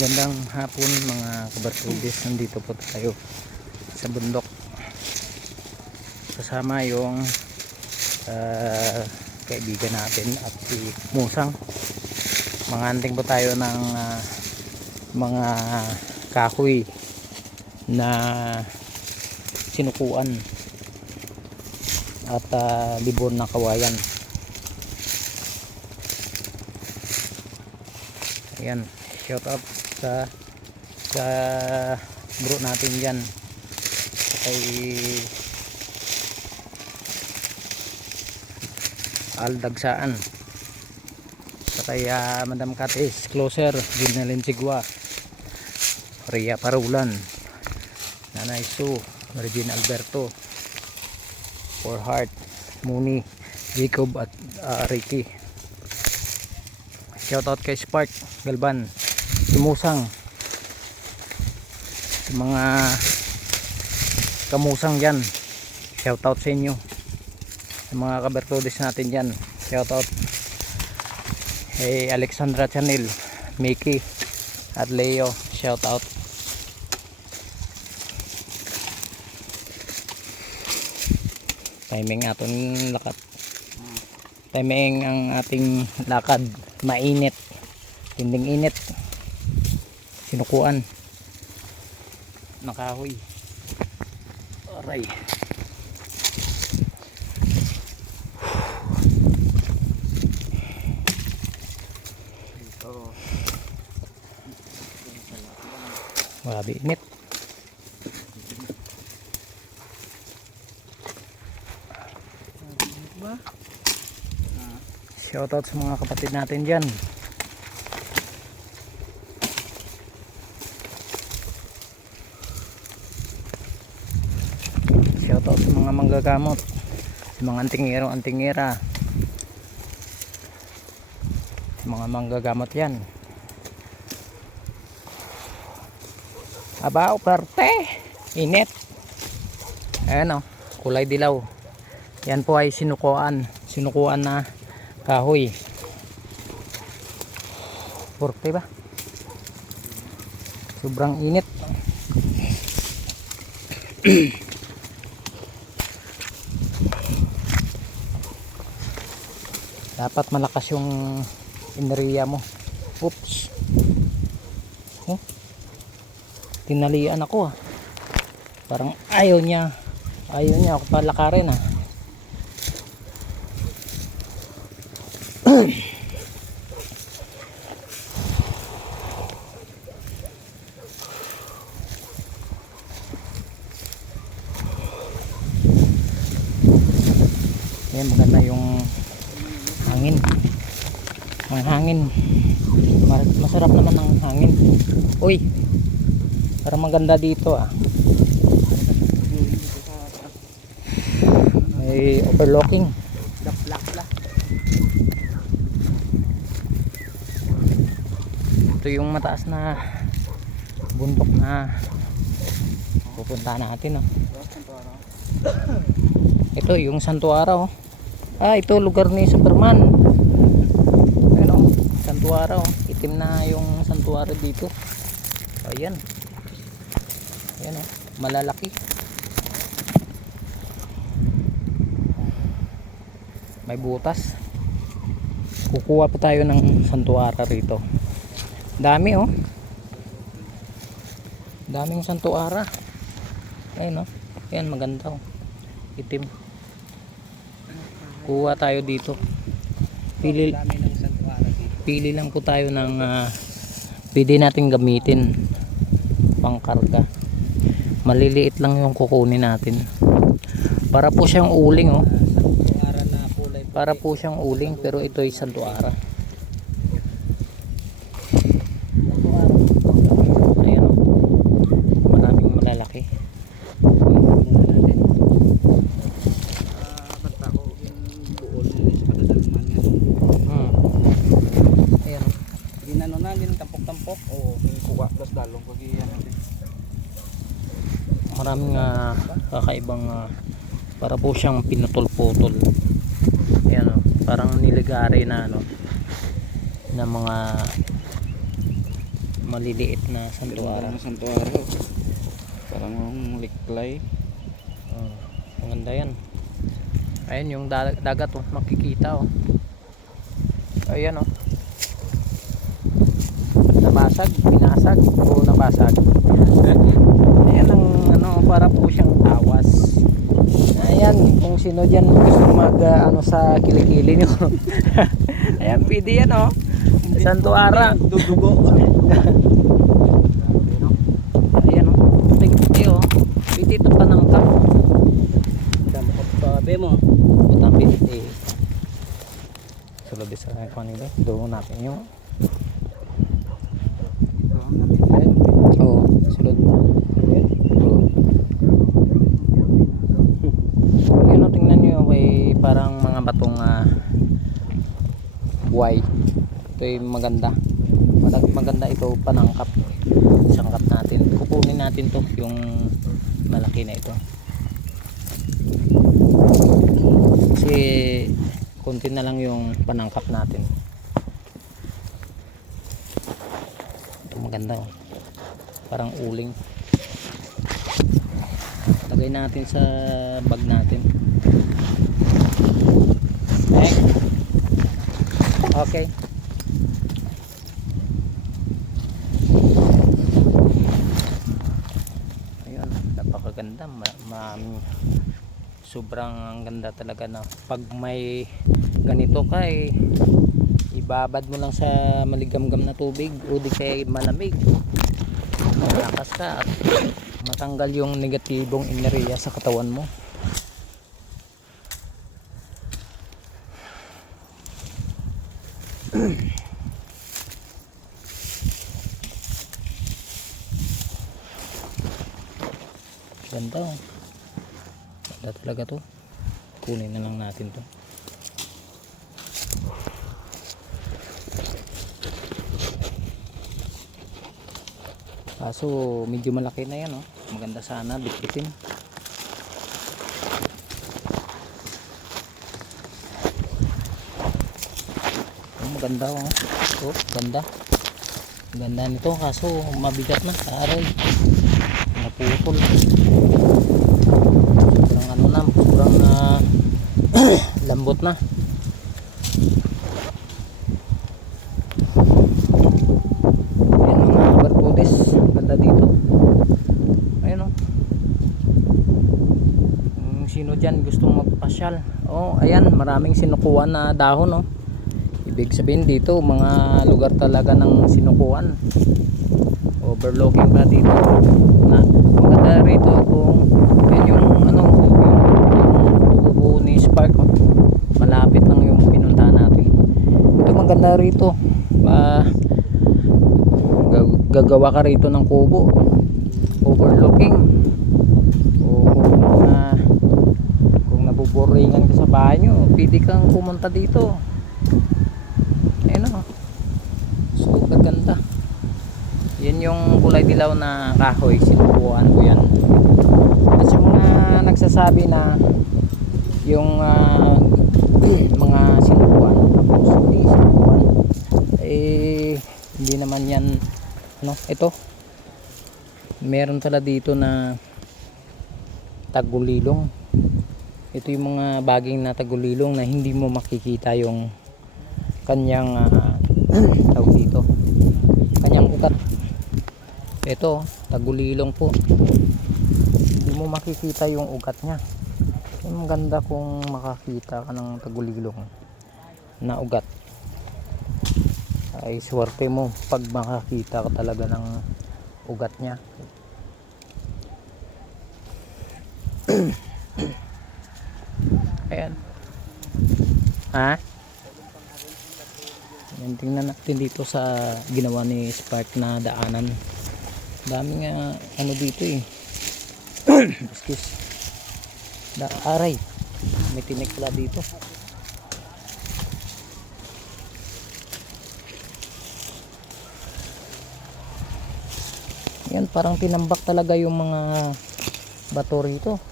Gandang hapon mga kabartudis. Nandito po tayo sa bundok. Kasama yung ah, kaibigan natin at si Musang. Mga anting po tayo ng ah, mga kahoy na sinukuan at ah, libon na kawayan. Ayan, shout out sa sa bro natin diyan. Kay Aldagsaan. Sa kay ah, Madam Katis Closer, Ginalin Sigwa. Ria Parulan. Nanay Sue, Regine Alberto. For Heart, Muni, Jacob at ah, Ricky. Shoutout kay Spark Galban, si Musang. Sa mga kamusang dyan. Shoutout sa inyo. Sa mga kabertodis natin dyan. Shoutout. Hey Alexandra Chanel, Mickey, at Leo. Shoutout. Timing aton lakat timing ang ating lakad mainit tinding init sinukuan nakahoy. Aray. Grabe init. Shoutout sa mga kapatid natin dyan. Shoutout sa mga manggagamot. Sa mga antingero-antingera. Sa mga manggagamot yan. Abaw, perte! Init! Ayan o, kulay dilaw. Yan po ay sinukuan. Sinukuan na kahoy. Porte ba? Sobrang init. Dapat malakas yung enerhiya mo. Oops. Oh. Tinalian ako ah. Parang ayaw niya. Ayaw niya ako palakarin ah. Ayan, maganda yung hangin. Ang hangin. Masarap naman ang hangin. Uy, parang maganda dito ah. May overlooking. Ito yung mataas na bundok na pupunta natin oh. Ito yung Santuara oh. Ah, ito lugar ni Superman. Ayun oh, Santuara oh. Itim na yung Santuara dito. Ayan. Ayan oh, malalaki. May butas. Kukuha pa tayo ng Santuara rito. Dami oh. Daming Santuara. Ayun oh. Ayan maganda oh. Itim. Kuha tayo dito. Pili pili lang po tayo ng uh, pwede natin gamitin pangkarga. Maliliit lang yung kukunin natin. Para po siyang uling oh. Para po siyang uling pero ito ay santuara. Ayan oh. Maraming malalaki. Hmm. Ayan oh. Ginano na, gin tampok-tampok o kuha plus dalong pag iyan natin. maraming ah, kakaibang ah, para po siyang pinutol-putol yan o parang niligari na ano na mga maliliit na santuara. Ng santuara. Parang liklay. Oh, maganda yan. Ayun yung da- dagat oh, makikita oh. Ayan oh. Nabasag, binasag o nabasag. Ayan ang ano, para po siyang. Ayan, kung sino dyan gusto mag ah, ano sa kilikili nyo. Ayan, pwede yan oh. Santuara. Dudugo. Ayan oh, puting-puti oh. Pwede ito panangkap. Dampot pa be mo. Utang pinti. Sulod sa kanila. Doon natin yung Oo, sulod. Oo. Yun o, tingnan nyo may parang mga batong ah, buhay. Ito yung maganda. Mag- Maganda ito panangkap. Sangkap natin. Kukunin natin to yung malaki na ito. Kasi konti na lang yung panangkap natin. Ito maganda oh. Parang uling. Lagay natin sa bag natin. Okay. Okay. Ayun, napakaganda. Ma, ma sobrang ang ganda talaga na pag may ganito ka eh ibabad mo lang sa maligamgam na tubig o di kaya malamig malakas ka at matanggal yung negatibong enerhiya sa katawan mo ganda oh. Ganda talaga to. Kunin na lang natin to. Kaso medyo malaki na yan oh. maganda sana bitbitin maganda oh. oh ganda ganda nito kaso mabigat na aray naputol sobrang ano na sobrang ah, lambot na Ayan mga barbudes. Ganda dito. Ayun oh. Sino dyan gustong magpasyal. Oh, ayan. Maraming sinukuan na dahon oh. Ibig sabihin dito, mga lugar talaga ng sinukuan. Overlooking pa dito. Na, maganda rito kung yun yung ano, yung kubo ni Spark oh. Malapit lang yung pinuntahan natin. Ito maganda rito. Gag- gagawa ka rito ng kubo overlooking uh, nabuboringan ka sa bahay nyo pwede kang pumunta dito ayun o super ganda yan yung kulay dilaw na kahoy. Sinubuhan ko yan? At sa mga nagsasabi na yung ah, mga sinubuhan tapos hindi sinubuhan eh hindi naman yan ano ito. Meron pala dito na tagulilong. Ito yung mga baging na tagulilong na hindi mo makikita yung kanyang ah, tawag dito kanyang ugat ito tagulilong po. Hindi mo makikita yung ugat niya. Yung ganda kung makakita ka ng tagulilong na ugat. Ay swerte mo pag makakita ka talaga ng ugat niya. Ayan. Ha? Yan tingnan natin dito sa ginawa ni Spark na daanan dami nga ano dito eh. Excuse. Da aray. May tinik pala dito. Yan, parang tinambak talaga yung mga bato rito.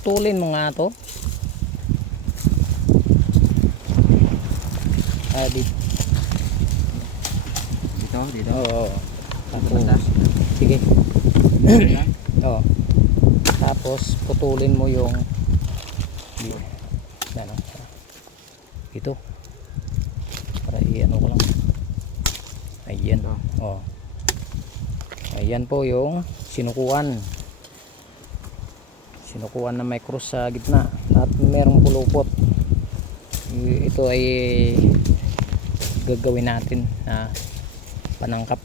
Putulin mo nga to. Ah, dito. Dito, dito. Oo. oo. Tapos, sige. Oo. Tapos putulin mo yung ano, ito. Para i-ano ko lang. Ayan. Oh. Ayan po yung sinukuan. Sinukuan na may cross sa gitna at merong pulupot. Ito ay gagawin natin na panangkap.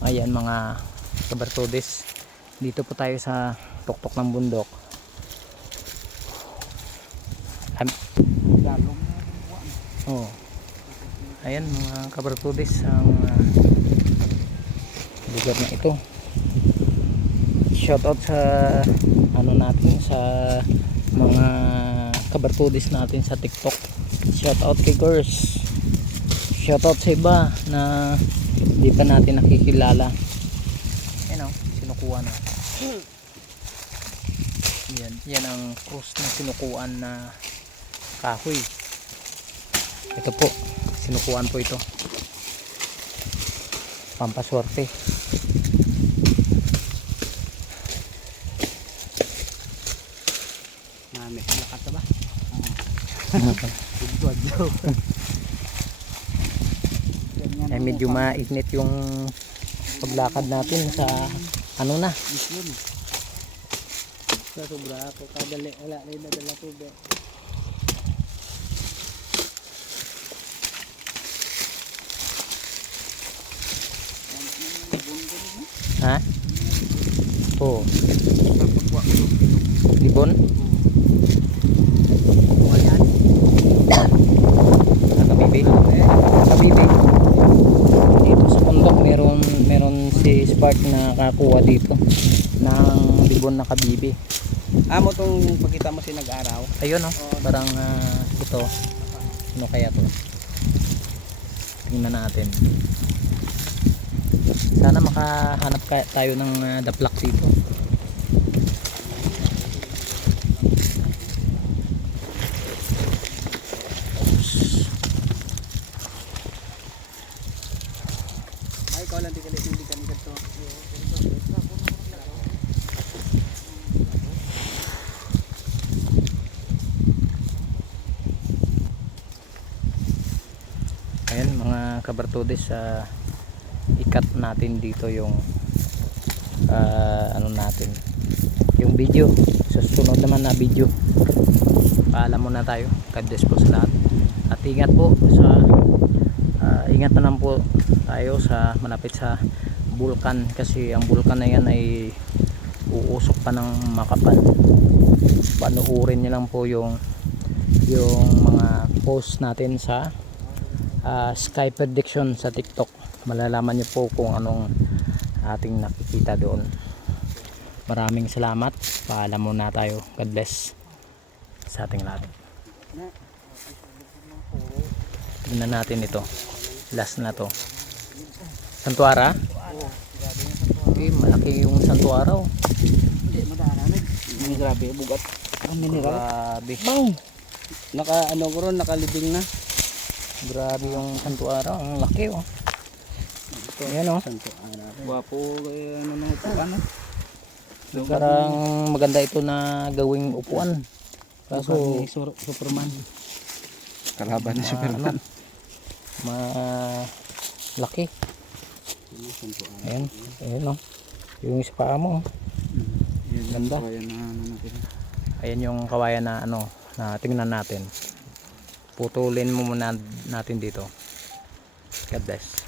Ayan mga kabartodis. Dito po tayo sa tuktok ng bundok. Dalong. Oh. Ayan mga kabartudis ang ah, lugar na ito. Shoutout sa ano natin sa mga kabartudis natin sa TikTok. Shoutout kay girls. Shoutout sa iba na hindi pa natin nakikilala. Ayan o, sinukuha na. Yan, yan ang cross na sinukuan na kahoy. Ito po, sinukuan po ito. Pampaswerte. Mami, lakat ka ba? Dito, dito. Ganyan Ay medyo mainit yung paglakad natin sa ano na. Sa sobra ako kadali wala rin na dala tubig. Ha? Oo. Pagpagwa ko. Libon? Ayan. Nakabibi? Nakabibi. Dito sa bundok meron meron si Spark na kakuha dito ng libon na kabibi. Amo tong pagkita mo si nag-araw. Ayun oh, parang ah, ito. Ano kaya to? Tingnan natin. Sana makahanap tayo ng ah, daplak dito. Ay, ikaw lang di ka hindi ka ni to. Ayan mga kabartudes sa ikat natin dito yung ah, ano natin yung video. Susunod naman na video. Paalam muna tayo. God bless po sa lahat. At ingat po sa ah, ingat na lang po tayo sa malapit sa bulkan kasi ang bulkan na yan ay uusok pa ng makapal. Panuorin nyo lang po yung yung mga post natin sa ah, sky prediction sa TikTok. Malalaman niyo po kung anong ating nakikita doon. Maraming salamat. Paalam muna tayo. God bless sa ating lahat. Tingnan natin ito. Last na to. Santuara? Eh, malaki yung santuara. oh. Hindi madaranig. Hindi grabe bugat. Ang mineral. Grabe. Bang. Naka ano ko ron, nakalibing na. Grabe yung santuara. Ang laki oh. Ayan oh. Santo ana. Gwapo eh, ano nang upuan. no? Parang maganda ito na gawing upuan. Kaso Superman. Kalaban ni Ah, Superman. ma laki. Santo ana. Ayan, ayan oh. Yung sa paa mo. Yan Ganda. Ano. Ayan yung kawayan na ano, na tingnan natin. Putulin mo muna natin dito. God bless.